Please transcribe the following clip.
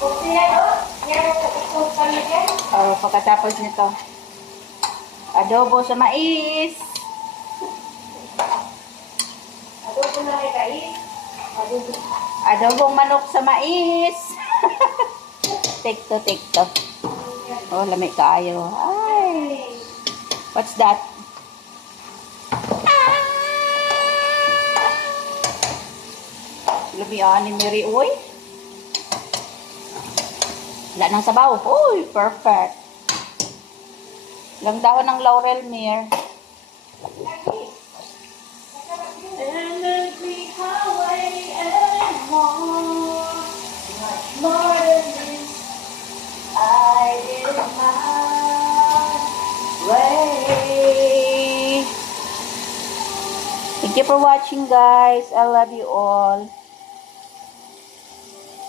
Oh, pagkatapos nito, adobo sa mais. Adobo na may kais. Adobong manok sa mais. Tikto, tikto. Oh, lamig kaayo. Ay. What's that? Lumiaan ni Mary, uy. Wala nang sabaw. Uy, perfect. Lang dahon ng laurel, Mir. And then we highway and more. Much more than this. I did my way. Thank you for watching, guys. I love you all.